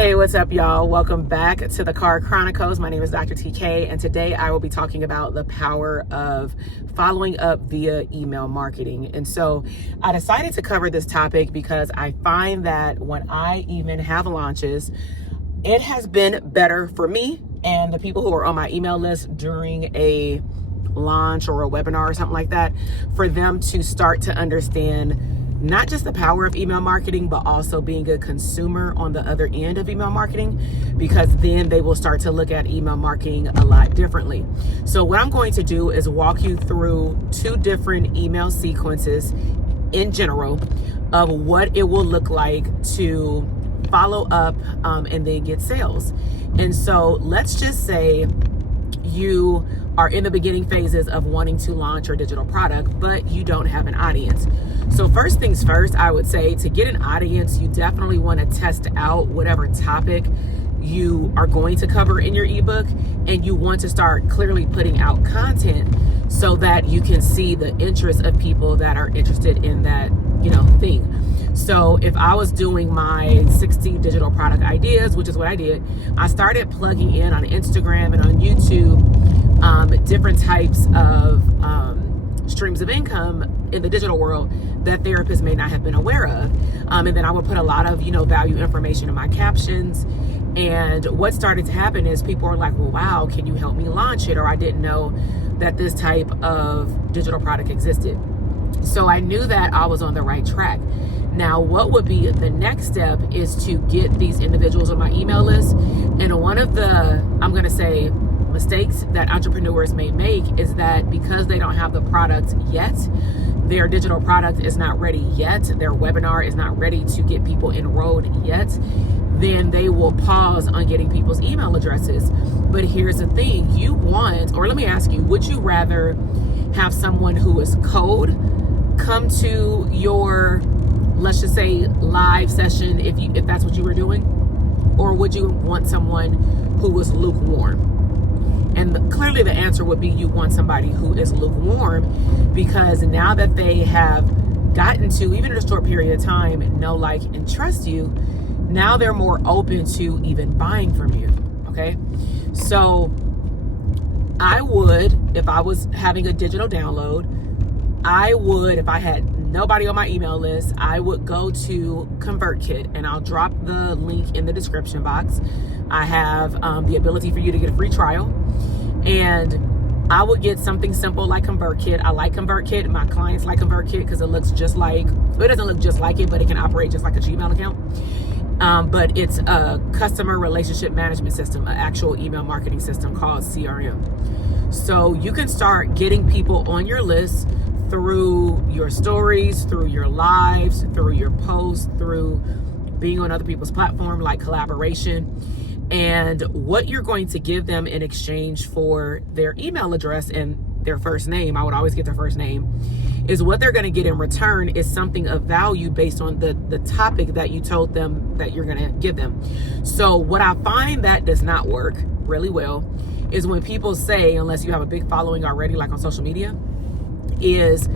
Hey, what's up, y'all? Welcome back to the Car Chronicles. My name is Dr. TK, and today I will be talking about the power of following up via email marketing. And so I decided to cover this topic because I find that when I even have launches, it has been better for me and the people who are on my email list during a launch or a webinar or something like that, for them to start to understand not just the power of email marketing, but also being a consumer on the other end of email marketing, because then they will start to look at email marketing a lot differently. So what I'm going to do is walk you through two different email sequences in general of what it will look like to follow up and then get sales. And so let's just say you are in the beginning phases of wanting to launch your digital product, but you don't have an audience. So first things first, I would say to get an audience, you definitely want to test out whatever topic you are going to cover in your ebook, and you want to start clearly putting out content so that you can see the interest of people that are interested in that, thing. So if I was doing my 60 digital product ideas, which is what I did, I started plugging in on Instagram and on YouTube different types of streams of income in the digital world that therapists may not have been aware of. And then I would put a lot of, value information in my captions. And what started to happen is people are like, well, wow, can you help me launch it? Or I didn't know that this type of digital product existed. So I knew that I was on the right track. Now, what would be the next step is to get these individuals on my email list. And one of the, I'm going to say, mistakes that entrepreneurs may make is that because they don't have the product yet, their digital product is not ready yet, their webinar is not ready to get people enrolled yet, then they will pause on getting people's email addresses. But here's the thing, let me ask you, would you rather have someone who is cold come to your, let's just say, live session if that's what you were doing? Or would you want someone who was lukewarm? And clearly the answer would be you want somebody who is lukewarm, because now that they have gotten to, even in a short period of time, know, like, and trust you, now they're more open to even buying from you, okay? So I would, if I was having a digital download, if I had nobody on my email list, I would go to ConvertKit, and I'll drop the link in the description box. I have the ability for you to get a free trial, and I would get something simple like ConvertKit. I like ConvertKit. My clients like ConvertKit because it doesn't look just like it, but it can operate just like a Gmail account. But it's a customer relationship management system, an actual email marketing system called CRM. So you can start getting people on your list through your stories, through your lives, through your posts, through being on other people's platform like collaboration. And what you're going to give them in exchange for their email address and their first name, I would always get their first name, is what they're going to get in return is something of value based on the topic that you told them that you're going to give them. So what I find that does not work really well is when people say, unless you have a big following already, like on social media, is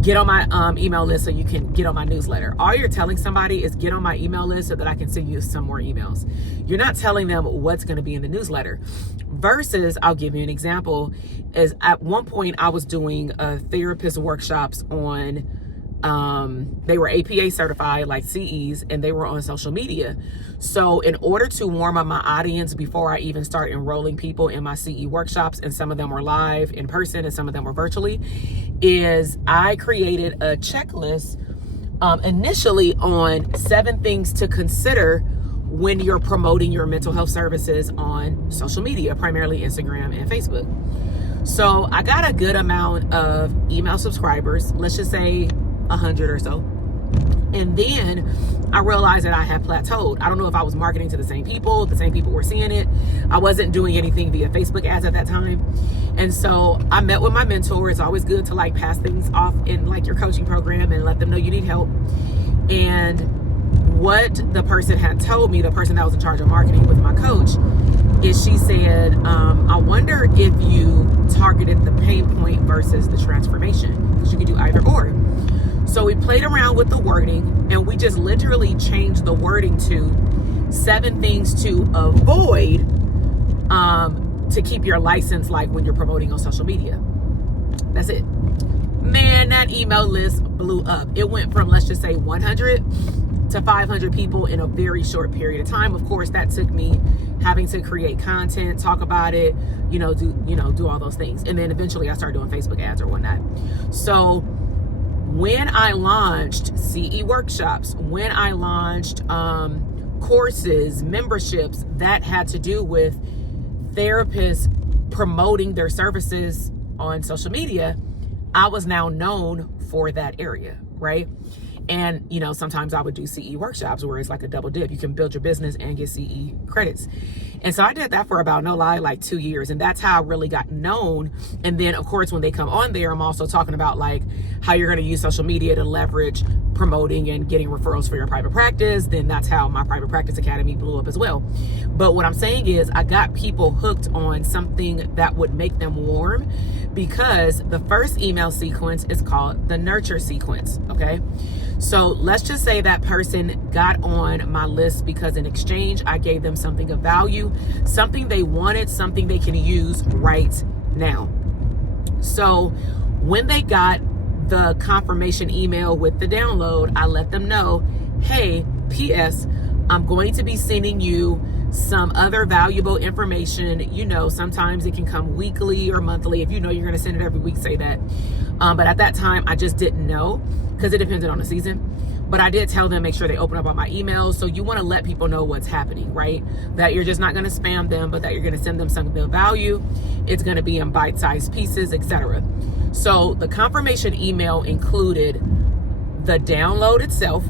get on my email list so you can get on my newsletter. All you're telling somebody is get on my email list so that I can send you some more emails. You're not telling them what's going to be in the newsletter. Versus, I'll give you an example, is at one point I was doing therapist workshops on, they were APA certified, like CEs, and they were on social media. So in order to warm up my audience before I even start enrolling people in my CE workshops, and some of them were live in person and some of them were virtually, is I created a checklist initially on 7 things to consider when you're promoting your mental health services on social media, primarily Instagram and Facebook. So I got a good amount of email subscribers, let's just say 100 or so. And then I realized that I had plateaued. I don't know if I was marketing to the same people were seeing it. I wasn't doing anything via Facebook ads at that time. And so I met with my mentor. It's always good to like pass things off in like your coaching program and let them know you need help. And what the person had told me, the person that was in charge of marketing with my coach, is she said, I wonder if you targeted the pain point versus the transformation, because you could do either or. So we played around with the wording, and we just literally changed the wording to 7 things to avoid to keep your license, like when you're promoting on social media. That's it. Man, that email list blew up. It went from, let's just say, 100 to 500 people in a very short period of time. Of course, that took me having to create content, talk about it, do all those things. And then eventually I started doing Facebook ads or whatnot. So when I launched CE workshops, when I launched courses, memberships that had to do with therapists promoting their services on social media, I was now known for that area, right? And, sometimes I would do CE workshops where it's like a double dip. You can build your business and get CE credits. And so I did that for about, no lie, like 2 years. And that's how I really got known. And then, of course, when they come on there, I'm also talking about like how you're going to use social media to leverage promoting and getting referrals for your private practice. Then that's how my Private Practice Academy blew up as well. But what I'm saying is I got people hooked on something that would make them warm, because the first email sequence is called the nurture sequence. Okay. So let's just say that person got on my list because in exchange, I gave them something of value, something they wanted, something they can use right now. So when they got the confirmation email with the download, I let them know, hey, P.S., I'm going to be sending you some other valuable information. Sometimes it can come weekly or monthly. If you're going to send it every week, say that. But at that time, I just didn't know because it depended on the season. But I did tell them, make sure they open up all my emails. So you want to let people know what's happening, right? That you're just not going to spam them, but that you're going to send them something of value. It's going to be in bite-sized pieces, etc. So the confirmation email included the download itself.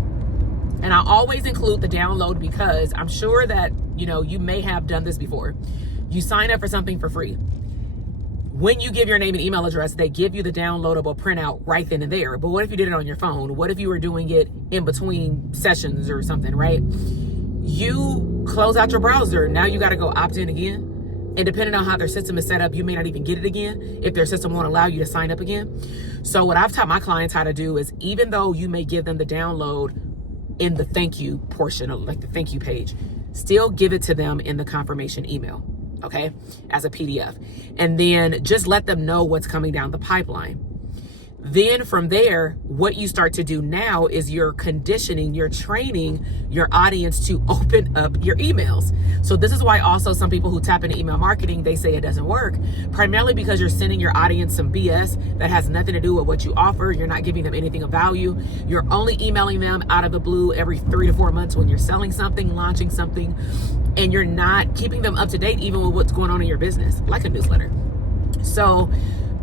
And I always include the download because I'm sure that, you may have done this before. You sign up for something for free. When you give your name and email address, they give you the downloadable printout right then and there. But what if you did it on your phone? What if you were doing it in between sessions or something, right? You close out your browser. Now you got to go opt in again. And depending on how their system is set up, you may not even get it again if their system won't allow you to sign up again. So what I've taught my clients how to do is, even though you may give them the download in the thank you portion of like the thank you page, still give it to them in the confirmation email, okay, as a PDF. And then just let them know what's coming down the pipeline. Then from there, what you start to do now is you're conditioning, you're training your audience to open up your emails. So this is why also some people who tap into email marketing, they say it doesn't work, primarily because you're sending your audience some BS that has nothing to do with what you offer. You're not giving them anything of value. You're only emailing them out of the blue every 3 to 4 months when you're selling something, launching something, and you're not keeping them up to date even with what's going on in your business, like a newsletter. So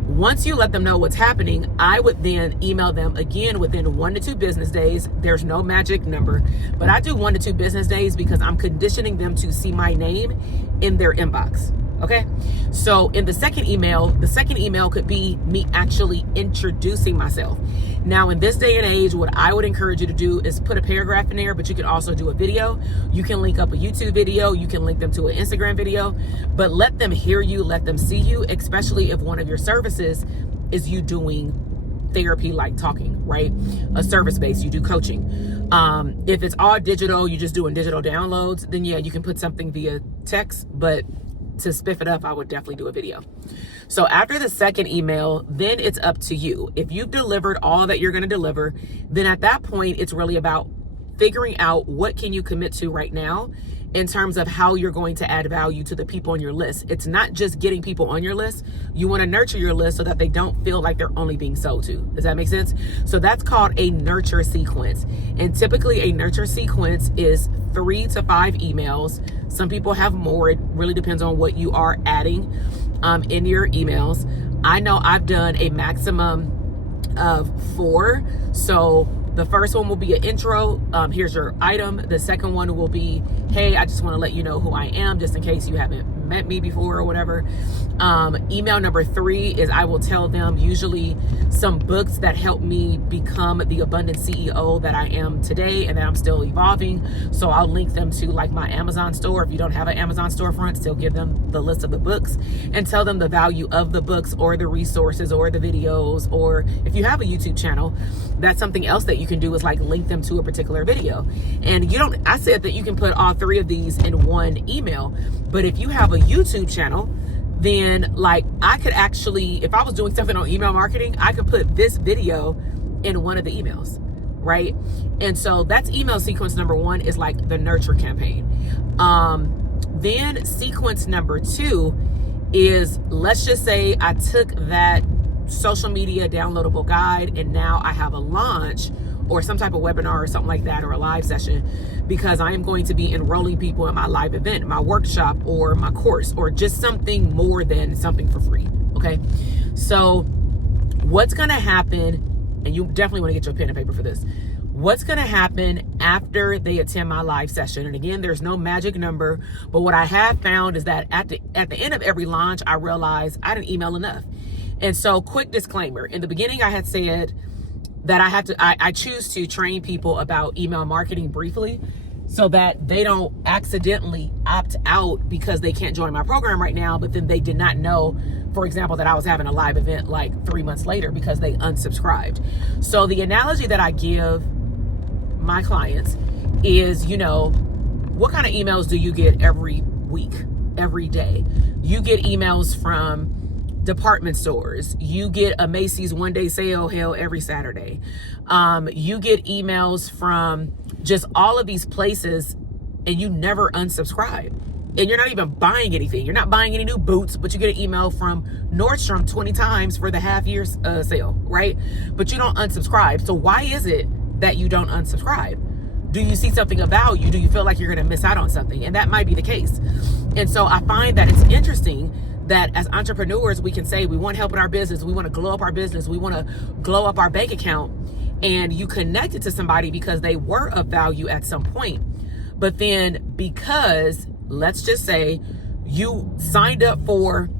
once you let them know what's happening, I would then email them again within 1 to 2 business days. There's no magic number, but I do 1 to 2 business days because I'm conditioning them to see my name in their inbox. Okay. So in the second email could be me actually introducing myself. Now, in this day and age, what I would encourage you to do is put a paragraph in there, but you can also do a video. You can link up a YouTube video. You can link them to an Instagram video, but let them hear you, let them see you, especially if one of your services is you doing therapy, like talking, right? A service-based, you do coaching. If it's all digital, you're just doing digital downloads, then yeah, you can put something via text, but to spiff it up, I would definitely do a video. So after the second email, then it's up to you. If you've delivered all that you're going to deliver, then at that point, it's really about figuring out what can you commit to right now in terms of how you're going to add value to the people on your list. It's not just getting people on your list. You want to nurture your list so that they don't feel like they're only being sold to. Does that make sense? So that's called a nurture sequence. And typically a nurture sequence is 3 to 5 emails. Some people have more. It really depends on what you are adding in your emails. I know I've done a maximum of 4. So the first one will be an intro. Here's your item. The second one will be, hey, I just want to let you know who I am, just in case you haven't met me before or whatever. Email number 3 is I will tell them usually some books that help me become the abundant CEO that I am today and that I'm still evolving. So I'll link them to like my Amazon store. If you don't have an Amazon storefront, still give them the list of the books and tell them the value of the books or the resources or the videos. Or if you have a YouTube channel, that's something else that you can do is like link them to a particular video. And I said that you can put all 3 of these in one email. But if you have a YouTube channel, then like I could actually, if I was doing something on email marketing, I could put this video in one of the emails, right? And so that's email sequence number 1, is like the nurture campaign. Then sequence number 2 is, let's just say I took that social media downloadable guide and now I have a launch or some type of webinar or something like that, or a live session, because I am going to be enrolling people in my live event, my workshop, or my course, or just something more than something for free. Okay. So what's going to happen, and you definitely want to get your pen and paper for this, what's going to happen after they attend my live session? And again, there's no magic number, but what I have found is that at the end of every launch, I realized I didn't email enough. And so, quick disclaimer, in the beginning, I had said that I choose to train people about email marketing briefly so that they don't accidentally opt out because they can't join my program right now, but then they did not know, for example, that I was having a live event like 3 months later because they unsubscribed. So the analogy that I give my clients is, what kind of emails do you get every week, every day? You get emails from department stores. You get a Macy's one-day sale held every Saturday. You get emails from just all of these places, and you never unsubscribe. And you're not even buying anything. You're not buying any new boots, but you get an email from Nordstrom 20 times for the half year sale, right? But you don't unsubscribe. So why is it that you don't unsubscribe? Do you see something of value? Do you feel like you're going to miss out on something? And that might be the case. And so I find that it's interesting that as entrepreneurs, we can say we want help in our business. We want to glow up our business. We want to glow up our bank account. And you connected to somebody because they were of value at some point. But then because, let's just say, you signed up for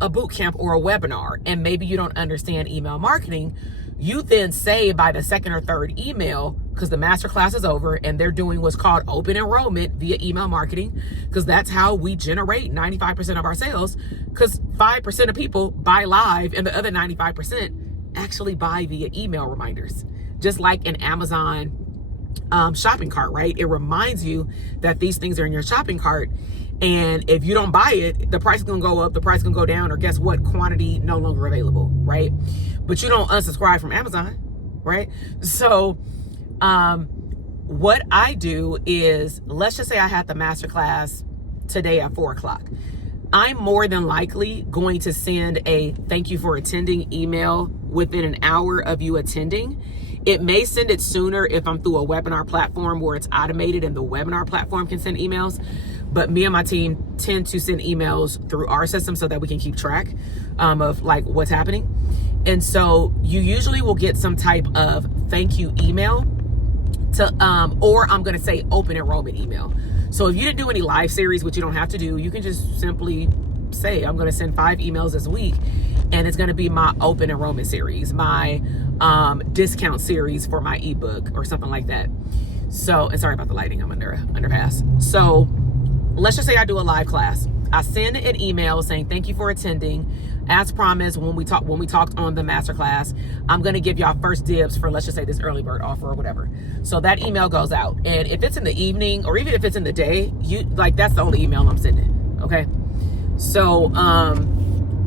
a boot camp or a webinar, and maybe you don't understand email marketing, you then say by the second or third email, because the masterclass is over and they're doing what's called open enrollment via email marketing, because that's how we generate 95% of our sales, because 5% of people buy live and the other 95% actually buy via email reminders, just like an Amazon shopping cart, right? It reminds you that these things are in your shopping cart. And if you don't buy it, the price is going to go up, the price is going to go down, or guess what? Quantity no longer available, right? But you don't unsubscribe from Amazon, right? So what I do is, let's just say I had the masterclass today at 4:00. I'm more than likely going to send a thank you for attending email within an hour of you attending. It may send it sooner if I'm through a webinar platform where it's automated and the webinar platform can send emails. But me and my team tend to send emails through our system so that we can keep track of like what's happening. And so you usually will get some type of thank you email to, or I'm going to say open enrollment email. So if you didn't do any live series, which you don't have to do, you can just simply say, I'm going to send 5 emails this week, and it's going to be my open enrollment series, my discount series for my ebook or something like that. So, and sorry about the lighting, I'm under underpass. So let's just say I do a live class. I send an email saying, thank you for attending. As promised, when we talked on the masterclass, I'm going to give y'all first dibs for, let's just say, this early bird offer or whatever. So that email goes out. And if it's in the evening or even if it's in the day, that's the only email I'm sending. Okay. So,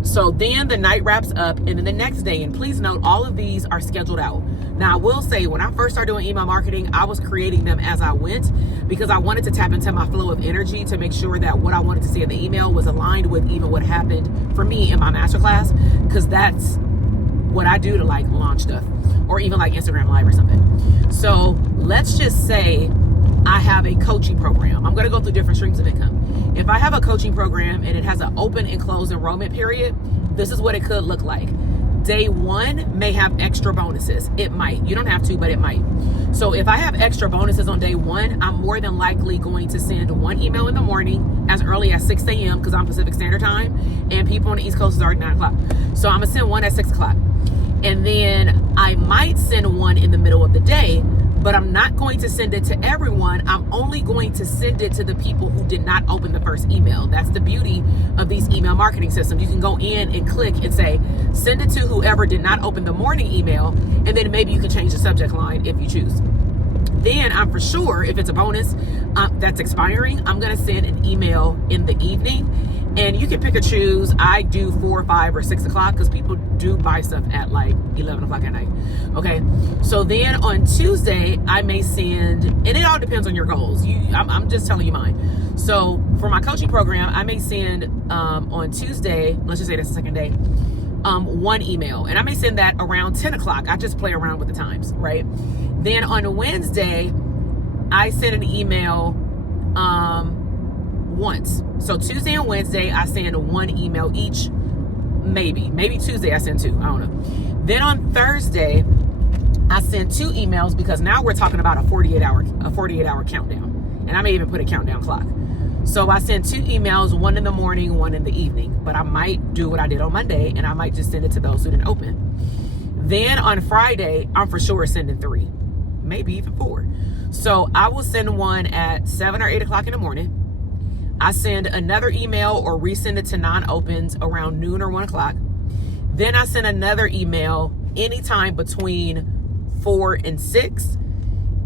so then the night wraps up, and then the next day, and please note, all of these are scheduled out. Now, I will say, when I first started doing email marketing, I was creating them as I went because I wanted to tap into my flow of energy to make sure that what I wanted to see in the email was aligned with even what happened for me in my masterclass, because that's what I do to like launch stuff or even like Instagram Live or something. So let's just say I have a coaching program. I'm going to go through different streams of income. If I have a coaching program and it has an open and closed enrollment period, this is what it could look like. Day 1 may have extra bonuses. It might. You don't have to, but it might. So if I have extra bonuses on day 1, I'm more than likely going to send 1 email in the morning as early as 6 a.m. because I'm Pacific Standard Time and people on the East Coast start at 9 o'clock. So I'm going to send 1 at 6 o'clock. And then I might send 1 in the middle of the day, but I'm not going to send it to everyone. I'm only going to send it to the people who did not open the first email. That's the beauty of these email marketing systems. You can go in and click and say, send it to whoever did not open the morning email, and then maybe you can change the subject line if you choose. Then I'm for sure, if it's a bonus that's expiring, I'm going to send an email in the evening. And you can pick or choose. I do 4, 5, or 6 o'clock because people do buy stuff at like 11 o'clock at night. Okay. So then on Tuesday, I may send, and it all depends on your goals. I'm just telling you mine. So for my coaching program, I may send on Tuesday, let's just say that's the second day, one email. And I may send that around 10 o'clock. I just play around with the times, right? Then on Wednesday, I send an email once. So Tuesday and Wednesday, I send one email each. Maybe Tuesday I send 2. I don't know. Then on Thursday, I send 2 emails because now we're talking about a 48 hour countdown. And I may even put a countdown clock. So I send 2 emails, one in the morning, one in the evening. But I might do what I did on Monday, and I might just send it to those who didn't open. Then on Friday, I'm for sure sending 3, maybe even 4. So I will send one at 7 or 8 o'clock in the morning. I send another email or resend it to non-opens around noon or 1 o'clock. Then I send another email anytime between 4 and 6.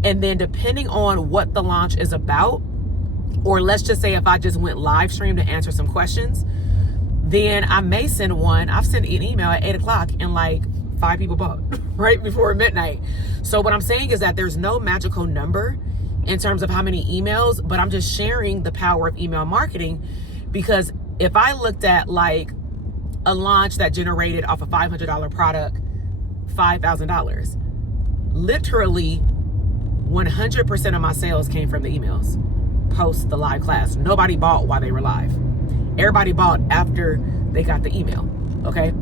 And then depending on what the launch is about, or let's just say if I just went live stream to answer some questions, then I may send one. I've sent an email at 8 o'clock and like 5 people bought right before midnight. So what I'm saying is that there's no magical number in terms of how many emails, but I'm just sharing the power of email marketing, because if I looked at like a launch that generated off a $500 product, $5,000, literally 100% of my sales came from the emails post the live class. Nobody bought while they were live. Everybody bought after they got the email. Okay.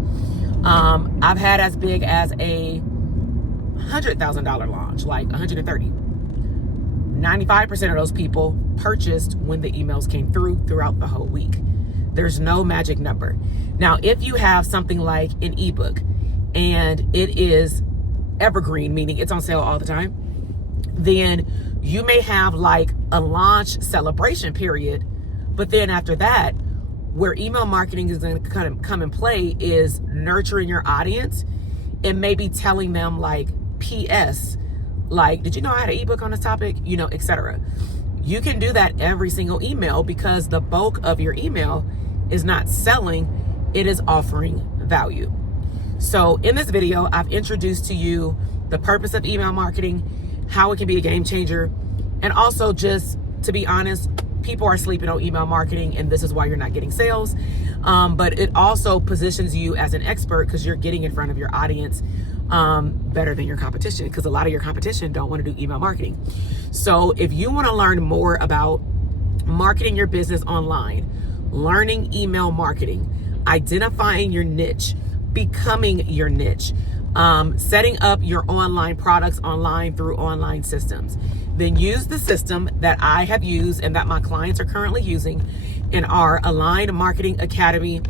I've had as big as a $100,000 launch, like 130. 95% of those people purchased when the emails came throughout the whole week. There's no magic number. Now, if you have something like an ebook and it is evergreen, meaning it's on sale all the time, then you may have like a launch celebration period. But then after that, where email marketing is going to kind of come in play is nurturing your audience and maybe telling them like, PS, like, did you know I had an ebook on this topic? You know, etc. You can do that every single email because the bulk of your email is not selling, it is offering value. So in this video, I've introduced to you the purpose of email marketing, how it can be a game changer, and also just to be honest, people are sleeping on email marketing and this is why you're not getting sales. But it also positions you as an expert because you're getting in front of your audience better than your competition, because a lot of your competition don't want to do email marketing. So if you want to learn more about marketing your business online, learning email marketing, identifying your niche, becoming your niche, setting up your online products online through online systems, then use the system that I have used and that my clients are currently using in our Aligned Marketing Academy,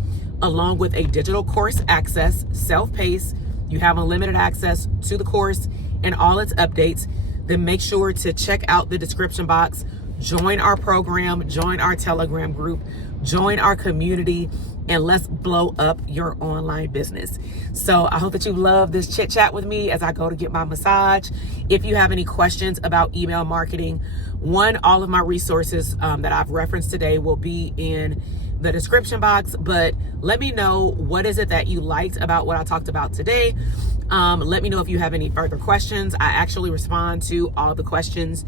along with a digital course access, self-paced. You have unlimited access to the course and all its updates. Then make sure to check out the description box, join our program, join our Telegram group, join our community, and let's blow up your online business. So I hope that you love this chit chat with me as I go to get my massage. If you have any questions about email marketing, all of my resources that I've referenced today will be in the description box, but let me know what is it that you liked about what I talked about today. Let me know if you have any further questions. I actually respond to all the questions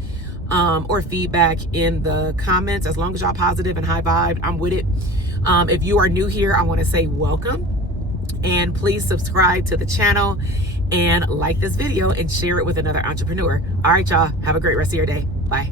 or feedback in the comments. As long as y'all positive and high vibe, I'm with it. If you are new here, I want to say welcome, and please subscribe to the channel and like this video and share it with another entrepreneur. All right, y'all, have a great rest of your day. Bye.